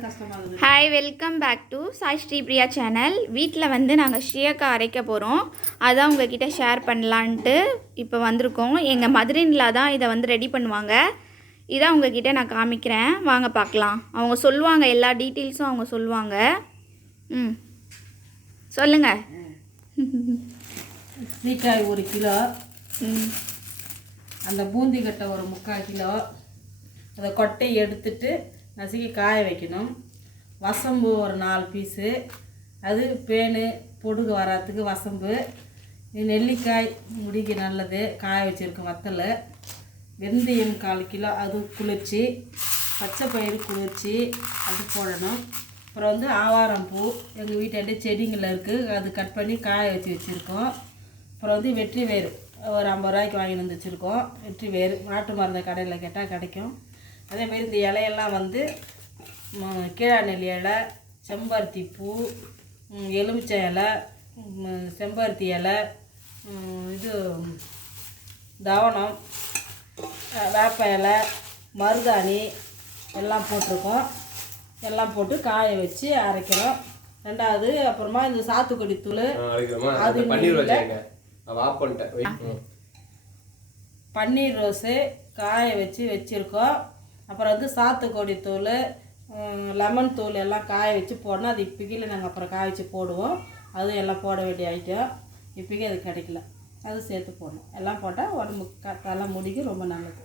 Hi welcome back to Sai Sri Priya channel வீட்டில் வந்து நாங்கள் ஷியக்கா அரைக்க போகிறோம் அதான் உங்ககிட்ட ஷேர் பண்ணலான்ட்டு இப்போ வந்திருக்கோம். எங்கள் மதுரின்ல தான் இதை வந்து ரெடி பண்ணுவாங்க. இதான் உங்ககிட்ட நான் காமிக்கிறேன். வாங்க பார்க்கலாம். அவங்க சொல்லுவாங்க எல்லா டீட்டெயில்ஸும் அவங்க சொல்லுவாங்க. ம். சொல்லுங்கள் சீக்காய் ஒரு கிலோ. ம். அந்த பூந்தி கட்டை ஒரு முக்கால் கிலோ. அதை கொட்டை எடுத்துட்டு நசுக்கி காய வைக்கணும். வசம்பு ஒரு நாலு பீஸு. அது பேனு பொடுகு வராதுக்கு வசம்பு. நெல்லிக்காய் முடிக்கு நல்லது. காய வச்சுருக்கோம் வத்தல். வெந்தயம் கால் கிலோ அது குளிர்ச்சி. பச்சை பயிறு குளிர்ச்சி. அது போடணும். அப்புறம் வந்து ஆவாரம் பூ. எங்கள் வீட்டாண்ட செடிங்களில் இருக்குது அது கட் பண்ணி காய வச்சு வச்சுருக்கோம். அப்புறம் வந்து வெற்றி வேறு ஒரு ஐம்பது ரூபாய்க்கு வாங்கிட்டு வந்து வச்சுருக்கோம். வெற்றி வேறு நாட்டு மருந்து கடையில் கேட்டால் கிடைக்கும். அதேமாரி இந்த இலையெல்லாம் வந்து கீழாநெல்லி இலை செம்பருத்தி பூ எலுமிச்சை இலை செம்பருத்தி இலை இது தவனம் அஹ், வேப்ப இலை மருதாணி எல்லாம் போட்டிருக்கோம். எல்லாம் போட்டு காய வச்சு அரைக்கிறோம். ரெண்டாவது அப்புறமா இந்த சாத்துக்குடி தூள். அது. பன்னீர் ரோஸு காய வச்சு வச்சுருக்கோம். அப்புறம் வந்து சாத்துக்கொடி தூள் லெமன் தூள் எல்லாம் காய வச்சு போடணும். அது இப்போக்கில நாங்கள் அப்புறம் காய வச்சு போடுவோம். அதுவும் எல்லாம் போட வேண்டிய ஐட்டம் இப்போக்கி அது கிடைக்கல. அது சேர்த்து போடணும். எல்லாம் போட்டால் உடம்பு க தலை முடிக்கு ரொம்ப நல்லது.